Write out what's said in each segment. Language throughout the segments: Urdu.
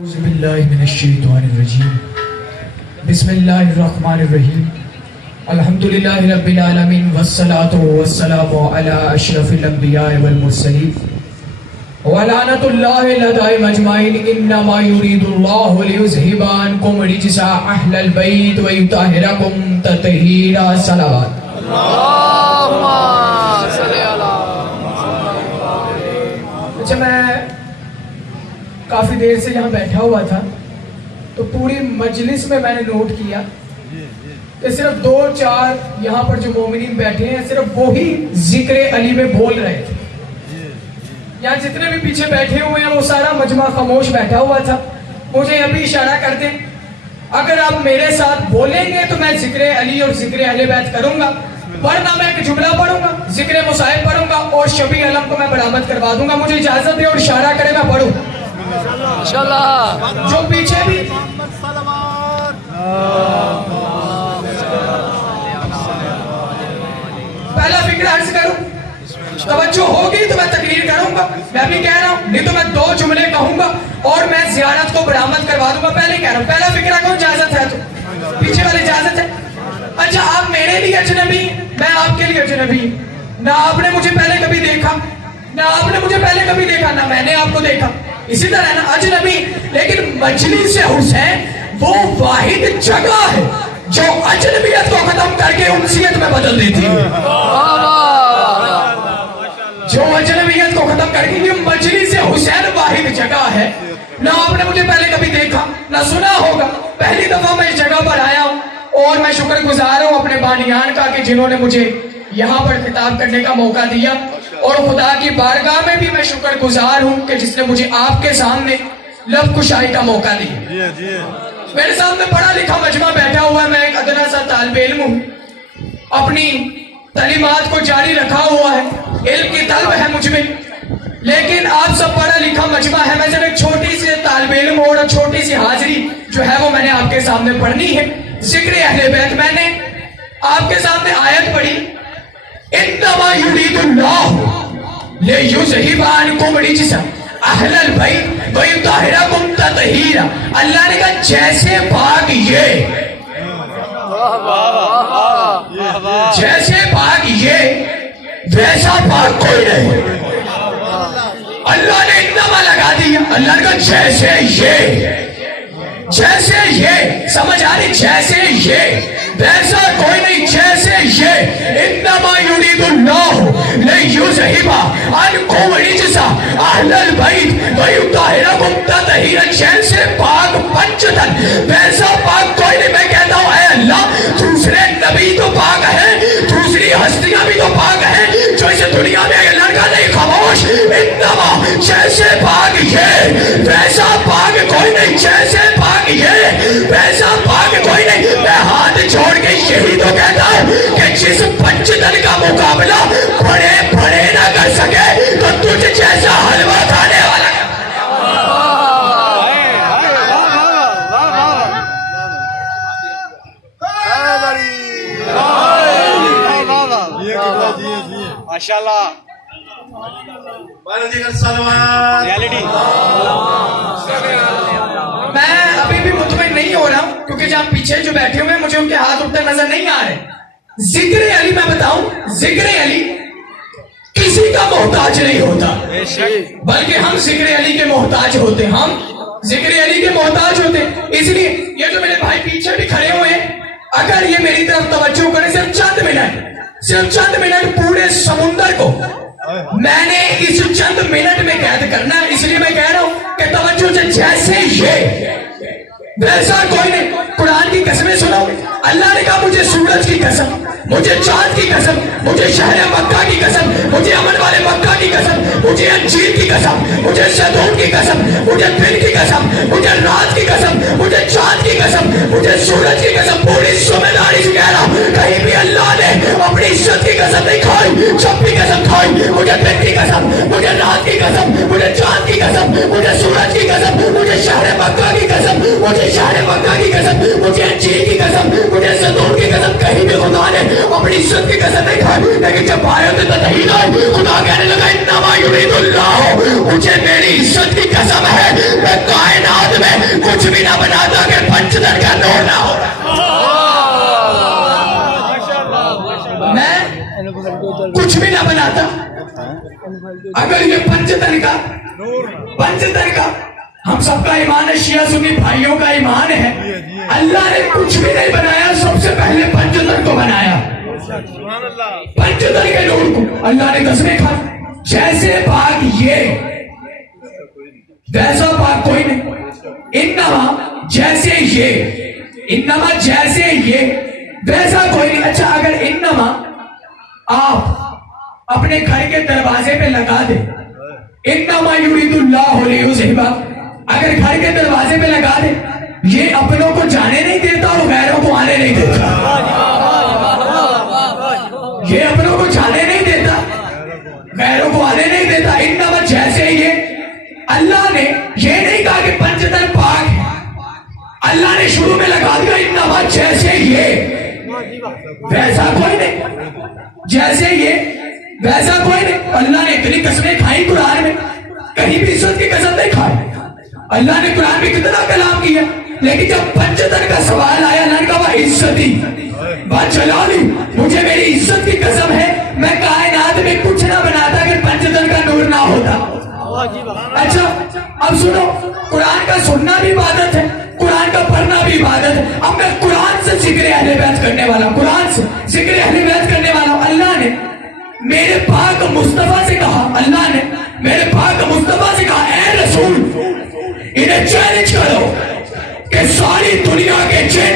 اعوذ باللہ من الشیطان الرجیم بسم اللہ الرحمن الرحیم الحمدللہ رب العالمین والصلاة والسلام علی اشرف الانبیاء والمرسلین ولعنت اللہ لدائم اجمعین انما یرید اللہ لیذہب عنکم رجس اہل البیت ویطہرکم تطہیرا صلوات اللہم صلی اچھا میں کافی دیر سے یہاں بیٹھا ہوا تھا تو پوری مجلس میں نے نوٹ کیا کہ صرف دو چار یہاں پر جو مومنین بیٹھے ہیں صرف وہی ذکر علی میں بول رہے تھے. یہاں جتنے بھی پیچھے بیٹھے ہوئے ہیں وہ سارا مجمع خاموش بیٹھا ہوا تھا. مجھے ابھی اشارہ کر دیں اگر آپ میرے ساتھ بولیں گے تو میں ذکر علی اور ذکر اہل بیت کروں گا، ورنہ میں ایک جملہ پڑھوں گا، ذکر مصائب پڑھوں گا اور شفیع علم کو میں برآمد کروا دوں گا. مجھے اجازت دے اور اشارہ کرے میں پڑھوں. انشاءاللہ جو پیچھے بھی پہلا فکر عرض کروں، توجہ ہوگی تو میں تقریر کروں گا. میں بھی کہہ رہا ہوں نہیں تو میں دو جملے کہوں گا اور میں زیارت کو برآمد کروا دوں گا. پہلے کہہ رہا ہوں پہلا فکرہ کو اجازت ہے تو پیچھے والی اجازت ہے. اچھا آپ میرے لیے اجنبی، میں آپ کے لیے اجنبی. نہ آپ نے مجھے پہلے کبھی دیکھا، نہ آپ نے مجھے پہلے کبھی دیکھا، نہ میں نے آپ کو دیکھا. اسی طرح نا اجنبی، لیکن مجلس حسین وہ واحد جگہ ہے جو اجنبیت کو ختم کر کے انسیت میں بدل دیتی ہے. جو اجنبیت کو ختم کر کے یہ مجلس حسین واحد جگہ ہے. نہ آپ نے مجھے پہلے کبھی دیکھا نہ سنا ہوگا، پہلی دفعہ میں اس جگہ پر آیا ہوں اور میں شکر گزار ہوں اپنے بانیان کا کہ جنہوں نے مجھے یہاں پر خطاب کرنے کا موقع دیا، اور خدا کی بارگاہ میں بھی میں شکر گزار ہوں کہ جس نے مجھے آپ کے سامنے لب کشائی کا موقع دیا. میرے سامنے پڑھا لکھا مجمع بیٹھا ہوا ہے، میں ایک ادنا سا طالب علم ہوں، اپنی تعلیمات کو جاری رکھا ہوا ہے، علم کی طلب ہے مجھ میں، لیکن آپ سب پڑھا لکھا مجمع ہے. میں صرف ایک چھوٹی سی طالب علم ہوں اور چھوٹی سی حاضری جو ہے وہ میں نے آپ کے سامنے پڑھنی ہے. ذکر اہل بیت میں نے آپ کے سامنے آیت پڑھی، انما یرید اللہ لیذہب عنکم رجس اہل البیت ویطہرکم تطہیرا. اللہ نے کہا جیسے پاک یہ، جیسے پاک یہ ویسا پاک کوئی نہیں. اللہ نے انما لگا دیا. اللہ نے کہا جیسے یہ، جیسے یہ، سمجھ آ رہی، جیسے یہ ویسا کوئی نہیں. جیسے یہ انما یرید اللہ لیذہب عنکم رجس اہل البیت ویطہرکم تطہیرا. جیسے پاک پنجتن ویسا پاک کوئی نہیں. میں کہتا ہوں اے اللہ دوسرے نبی تو پاک ہیں، دوسری ہستیاں بھی تو پاک ہیں جو اس دنیا میں اللہ کا نہیں. خاموش. انما جیسے پاک یہ ویسا پاک کوئی نہیں. جیسے پاک یہ ویسا پاک کوئی نہیں. میں ہاتھ چھوڑ کے یہی تو کہتا ہوں کہ جس پنجتن کا مقابلہ بڑے بڑے نہ کر سکے تو تجھ جیسا حلوہ کھانے والا ماشاءاللہ میں ابھی بھی مطمئن نہیں ہو رہا ہوں کیونکہ جہاں پیچھے جو بیٹھے ہوئے ہیں مجھے ان کے ہاتھ اٹھتے نظر نہیں آ رہے. ذکر علی میں بتاؤں، ذکر علی کسی کا محتاج نہیں ہوتا بلکہ ہم ذکر علی کے محتاج ہوتے. ہم ذکر علی کے محتاج ہوتے. اس لیے یہ جو میرے بھائی پیچھے بھی کھڑے ہوئے ہیں، اگر یہ میری طرف توجہ کریں صرف چند منٹ پورے سمندر کو میں نے اس چند منٹ میں قید کرنا ہے. اس لیے میں کہہ رہا ہوں کہ توجہ سے جیسے یہ ویسا کوئی نہیں. قرآن کی قسمیں سنو. اللہ نے کہا مجھے سورج کی قسم، مجھے چاند کی قسم، مجھے شہر مکہ کی قسم، مجھے امن والے مکہ کی قسم، مجھے انجیر کی قسم، مجھے زیتون کی قسم، مجھے دن کی قسم، مجھے رات کی قسم، مجھے چاند کی قسم، مجھے سورج کی قسم. پوری ذمہ داری سے کہہ رہا ہوں کہیں بھی اللہ نے اپنی عزت کی قسم نہیں کھائی. جب بھی قسم کھائی مجھے دن کی قسم، مجھے رات کی قسم، مجھے چاند کی قسم، مجھے سورج کی قسم، مجھے شہر مکہ کی قسم، مجھے شہر مکہ کی قسم، مجھے انجیر کی قسم، مجھے زیتون کی قسم. کہیں بھی خدا نے اپنی عزت کی قسم نہیں کھائی، لیکن جب آیت تطہیر آئی خدا کہنے لگا انما یرید اللہ، مجھے میری عزت کی قسم ہے میں کائنات میں کچھ بھی نہ بناتا کہ پنچتن کا نور نہ ہوتا، میں کچھ بھی نہ بناتا اگر یہ پنچتن کا ہم سب کا ایمان ہے، شیعہ سنی بھائیوں کا ایمان ہے، اللہ نے کچھ بھی نہیں بنایا، سب سے پہلے پنچتن کو بنایا، پنچتن کے نور کو اللہ نے قسمیں کھائی، جیسے پاک یہ ویسا پاک کوئی نہیں، انما جیسے یہ ویسا کوئی نہیں۔ اچھا اگر انما آپ اپنے گھر کے دروازے پہ لگا دے انما یرید اللہ لیذہب، اگر گھر کے دروازے پہ لگا دے، یہ اپنوں کو جانے نہیں دیتا اور غیروں کو آنے نہیں دیتا، یہ اپنوں کو جانے نہیں دیتا غیروں کو آنے نہیں دیتا۔ انما جیسے یہ، اللہ نے یہ نہیں کہا کہ پنچتن پاک ہے، اللہ نے شروع میں لگا دیا انما جیسے یہ ویسا کوئی نہیں، جیسے یہ ویسا کوئی نہیں۔ اللہ نے اتنی قسمیں کھائی قرآن میں، کہیں بھی عزت کی قسم نہیں کھائی، اللہ نے قرآن میں کتنا کلام کیا، لیکن جب پنچتن کا سوال آیا اللہ نے کہا عزتی بجلالی، مجھے میری عزت کی قسم ہے میں کائنات میں کچھ نہ بناتا کہ پنچتن کا نور نہ ہوتا۔ اچھا اب سنو، قرآن کا سننا بھی عبادت ہے، قرآن کا پڑھنا بھی عبادت ہے۔ اب میں قرآن سے ذکر اہل بیت کرنے والا ہوں، قرآن سے ذکر اہل بیت کرنے والا ہوں۔ اللہ نے میرے پاک مصطفیٰ سے کہا، اللہ نے میرے پاک مصطفیٰ سے کہا اے رسول انہیں چیلنج کرو کہ ساری دنیا کے جن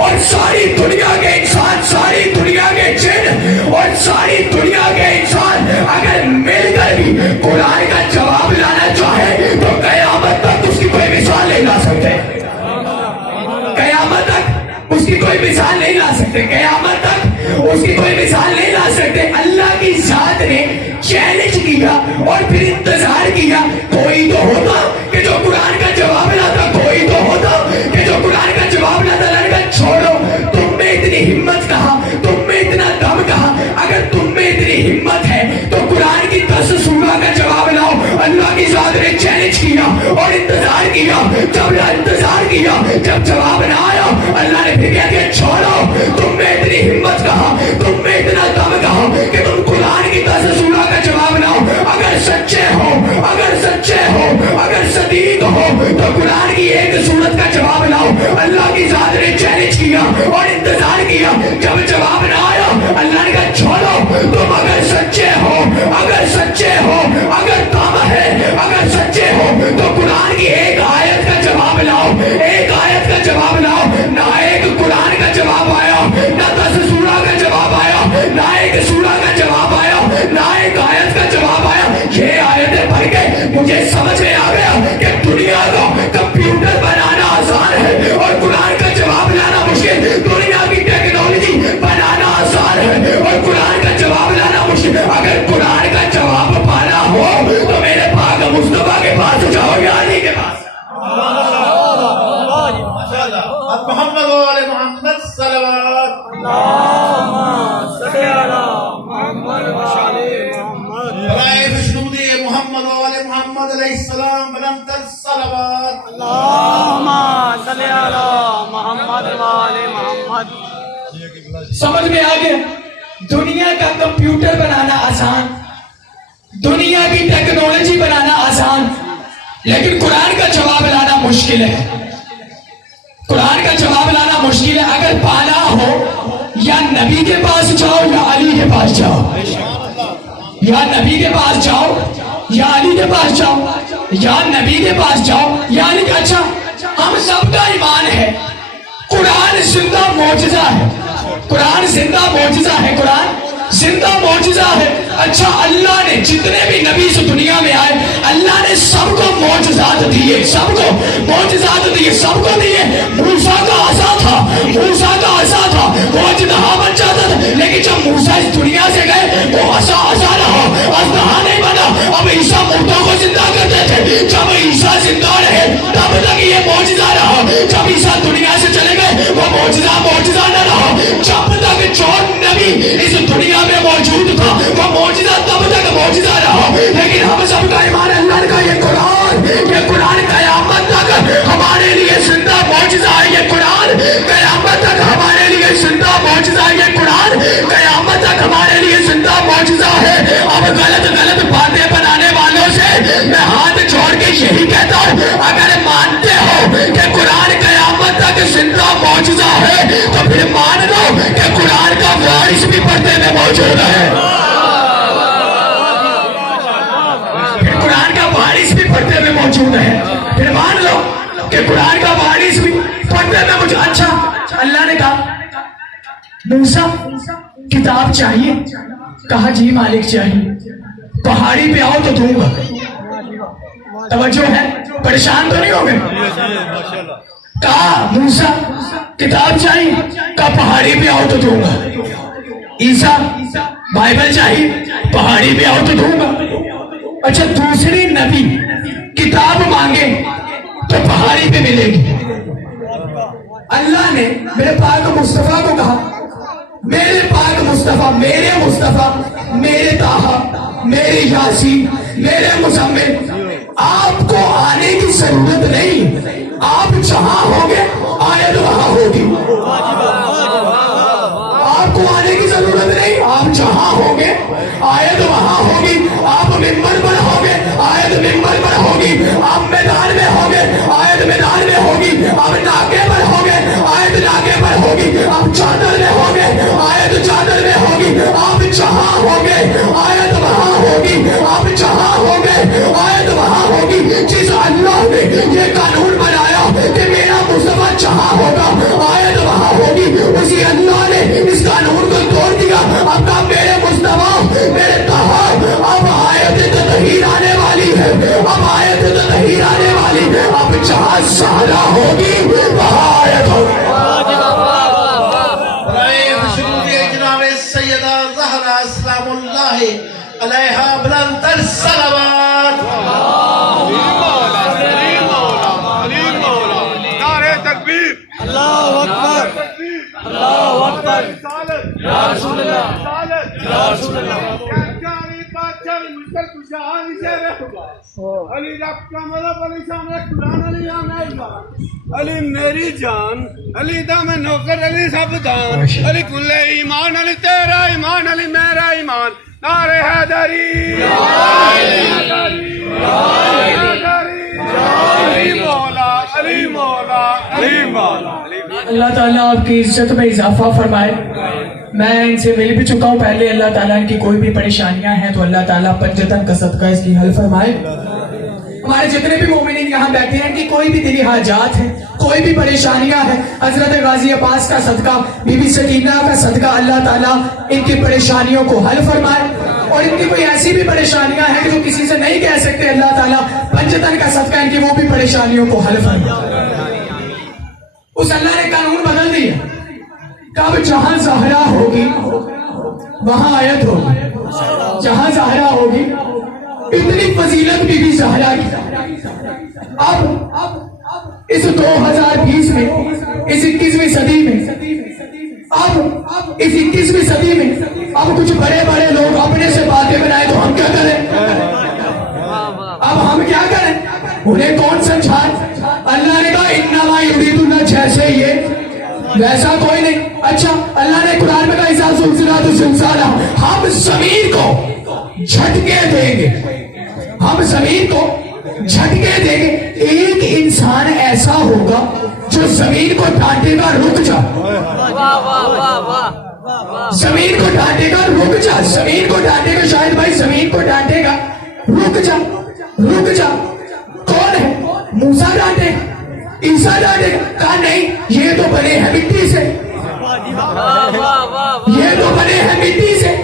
اور ساری دنیا کے انسان، ساری دنیا کے جن اور ساری دنیا کے انسان اگر مل کر بھی قرآن کا جواب لانا چاہے تو قیامت تک اس کی کوئی مثال نہیں لا سکتے، قیامت تک اس کی کوئی مثال نہیں لا سکتے، قیامت تک اس کی کوئی مثال نہیں لا سکتے۔ اللہ کی ذات نے چیلنج کیا اور پھر انتظار کیا، کوئی تو ہوتا کہ جو قرآن کا جواب لاتا، کوئی تو ہوتا کہ جو قرآن کا جواب لاتا۔ اللہ نے کہا چھوڑو، تم میں اتنی ہمت کہاں، تم میں اتنا دم کہاں، اگر تم میں اتنی ہمت ہے تو قرآن کی 10 سورہ کا جواب لاؤ۔ اللہ کی ذات نے چیلنج کیا اور انتظار کیا، جب انتظار کیا جب جواب نہ آیا اللہ نے پھر کہا کہ چھوڑو، تم میں اتنی ہمت کہاں، تم میں اتنا دم کہاں کہ تم قرآن کی 10 سورہ کا جواب لاؤ۔ اگر سچے ہو، اگر سچے ہو، اگر صدیق ہو تو قرآن کی 1 سورت کا جواب لاؤ۔ اللہ کی ذات نے چیلنج کیا اور انتظار کیا، جب جواب نہ آیا اللہ نے کہا چھوڑو، تم اگر سچے ہو، اگر سچے ہو، اگر دم ہے، اگر سچے ہو تو قرآن کی 1 آیت کا جواب لاؤ، 1 آیت کا جواب لاؤ۔ نہ ایک قرآن کا جواب آیا، نہ 10 سورہ کا جواب آیا، نہ 1 سورہ کا جواب آیا، نہ 1 آیت کا جواب آیا۔ یہ آیتیں پڑھ کے مجھے سمجھ میں آ گیا کہ دنیا کو کمپیوٹر بنانا آسان ہے اور قرآن کا جواب لانا مشکل، دنیا کی ٹیکنالوجی بنانا آسان ہے اور قرآن کا جواب لانا مشکل۔ اگر قرآن کا جواب پانا ہو تو میرے پاک مصطفیٰ کے پاس جاؤ یا علی کے پاس۔ محمد وآل محمد صلوات برائے مشنود محمد وآل محمد علیہ السلام بلند تر صلوات۔ سمجھ میں آ گیا، دنیا کا کمپیوٹر بنانا آسان، دنیا کی ٹیکنالوجی بنانا آسان، لیکن قرآن کا جواب لانا مشکل ہے، قرآن کا جواب لانا مشکل ہے۔ اگر پانا ہو یا نبی کے پاس جاؤ یا علی کے پاس جاؤ، یا نبی کے پاس جاؤ یا علی کے پاس جاؤ، یا نبی کے پاس جاؤ یا علی۔ اچھا ہم سب کا ایمان ہے قرآن زندہ معجزہ ہے، قرآن زندہ معجزہ ہے، قرآن زندہ معجزہ ہے۔ اچھا اللہ نے جتنے بھی نبی سے دنیا میں آئے اللہ نے سب کو معجزات دیے، سب کو معجزات دیے، سب کو دیے۔ موسیٰ کا عصا تھا، موسیٰ کا عصا تھا، وہ اژدہا بن جاتا تھا، لیکن جب موسیٰ اس دنیا سے گئے وہ عصا رہا، اژدہا نہیں بنا۔ اب عیسیٰ مردوں کو زندہ کرتے تھے، جب عیسیٰ زندہ رہے تب تک یہ معجزہ رہا، جب عیسیٰ دنیا سے چلے گئے وہ معجزہ نہ رہا، جب تک جو کہ قرآن کا بارش بھی پڑھنے میں مجھے اچھا. اللہ نے کہا موسیٰ کتاب چاہیے؟ کہا جی مالک چاہیے. پہاڑی پہ آؤ تو دوں گا. توجہ ہے, پریشان تو نہیں ہو گئے؟ کہا موسیٰ کتاب چاہیے؟ کہا پہاڑی پہ آؤ تو دوں گا. عیسیٰ بائبل چاہیے؟ پہاڑی پہ آؤ تو دوں گا. اچھا دوسری نبی کتاب مانگے تو پہاڑی پہ ملے گی. اللہ نے میرے پاک مصطفیٰ کو کہا میرے پاک مصطفیٰ, میرے مصطفیٰ, میرے طٰہٰ, میرے یاسین, میرے مزمل, آپ کو آنے کی ضرورت نہیں. آپ جہاں ہوگے آیت وہاں ہوگی. آپ کو آنے کی ضرورت نہیں, آپ جہاں ہوگے آیت وہاں ہوگی. آپ ممبر پر ہوگے آیت ممبر پر ہوگی. آپ میدان میں ہوگے آیت میدان میں ہوگی. آپ ناکے پر ہوگے آیت ناکے پر ہوگی. آپ چادر میں ہوگے آیت چادر میں ہوگی. آپ جہاں ہوگے آیت وہاں ہوگی. آپ جہاں ہوگے آیت وہاں ہوگی. جس اللہ نے یہ قانون بنایا کہ میرا مصطفیٰ جہاں ہوگا آیت وہاں ہوگی, اسی اللہ نے اس قانون کو توڑ دیا. اب کہا میرے مصطفیٰ, میرے طٰہٰ, اب آیت تطہیر آنے والی ہے. اب آیت تطہیر آنے والی ہے. اب جہاں صحرا ہوگی وہاں آیت ہوگی. برائے خوشنود جناب سیدہ زہرا اسلام اللہ علیہا بلند تر صلوات. نعرہ تکبیر. اللہ اکبر. اللہ اکبر. یا رسول اللہ. یا رسول اللہ. علی رب کا مطلب علی شان قرآن علی علی میری جان علی دا میں نوکر علی سب دان علی کل ایمان علی تیرا ایمان علی میرا ایمان. نعرہ حیدری. علی مولا علی مولا علی مولا. اللہ تعالیٰ آپ کی عزت میں اضافہ فرمائے. میں ان سے مل بھی چکا ہوں پہلے. اللہ تعالیٰ ان کی کوئی بھی پریشانیاں ہیں تو اللہ تعالیٰ پنجتن کا صدقہ اس کی حل فرمائے. ہمارے جتنے بھی مومنین یہاں بیٹھے ہیں کہ کوئی بھی دلی حاجات ہیں, کوئی بھی پریشانیاں ہیں, حضرت غازی عباس کا صدقہ, بی بی سکینہ کا صدقہ, اللہ تعالیٰ ان کی پریشانیوں کو حل فرمائے. اور ان کی کوئی ایسی بھی پریشانیاں ہیں کہ جو کسی سے نہیں کہہ سکتے, اللہ تعالیٰ پنجتن کا صدقہ ان کی وہ بھی پریشانیوں کو حل فرمائے. اس اللہ نے قانون بدل دیا کہ اب جہاں زہرا ہوگی وہاں آیت ہوگی. جہاں زہرا ہوگی, اتنی فضیلت بی بی زہرا کی. اب اس 2020 میں, اس 21ویں صدی میں, اب اس 21ویں صدی میں اب کچھ بڑے بڑے لوگ اپنے سے باتیں بنائے تو ہم کیا کریں؟ اب ہم کیا کریں؟ انہیں کون سمجھائے؟ اللہ نے کہا انما یرید اللہ, جیسے یہ ویسا کوئی نہیں. اچھا اللہ نے قرآن میں کہا اذا زلزلت الزلزالہ, ہم زمین کو جھٹکے دیں گے. ہم زمین کو جھٹکے دیں گے. ایک انسان ایسا ہوگا جو زمین کو ڈانٹے گا رک جا. زمین کو ڈانٹے گا رک جا. زمین کو ڈانٹے گا, شاید بھائی زمین کو ڈانٹے گا رک جا رک جا. کون ہے؟ موسیٰ ڈانٹے گا, عیسیٰ ڈانٹے گا. کہا نہیں, یہ تو بنے ہیں مٹی سے, یہ تو بنے ہیں مٹی سے,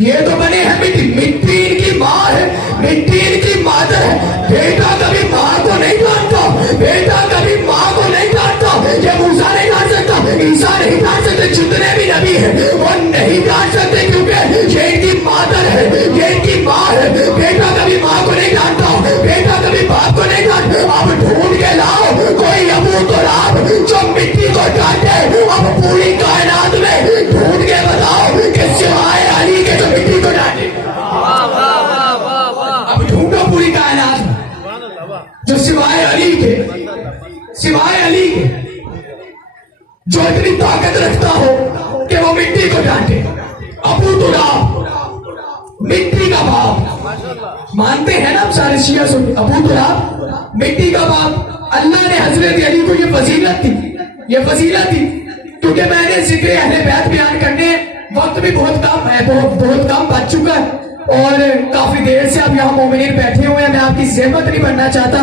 یہ تو بنے ہیں مٹی. مٹی ان کی ماں ہے, مٹی ان کی مادر ہے. بیٹا کبھی ماں کو نہیں ڈانٹتا, بیٹا کبھی ماں کو نہیں ڈانٹتا. یہ موسیٰ نہیں ڈانٹ سکتا, عیسیٰ نہیں ڈانٹ سکتے, جتنے بھی نبی ہیں وہ نہیں ڈانٹ سکتے کیونکہ یہ ان کی مادر ہے, یہ ان کی ماں ہے. بیٹا کبھی ماں کو نہیں ڈانٹتا, بیٹا کبھی باپ کو نہیں ڈانٹتا. اب ڈھونڈ کے لاؤ کوئی ابو تراب جو مٹی کو ڈانٹے. اب پوری کائنات میں ڈھونڈ کے بتاؤ کہ سوائے علی کے جو مٹی کو ڈانٹے. اب ڈھونڈو پوری کائنات میں جو سوائے علی کے, سوائے علی کے جو اتنی طاقت رکھتا ہو کہ وہ مٹی کو ڈانٹے. ابو تراب مٹی کا باپ, مانتے ہیں نا ہم سارے شیعہ سنی, ابو تراب مٹی کا باپ. اللہ نے حضرت علی کو یہ فضیلت دی, یہ فضیلت دی کیونکہ میں نے ذکر اہل بیت بیان کرنے, وقت بھی بہت کم ہے, بہت کم بچ چکا ہے اور کافی دیر سے اب یہاں مومنین بیٹھے ہوئے ہیں. میں آپ کی زحمت نہیں بننا چاہتا.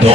2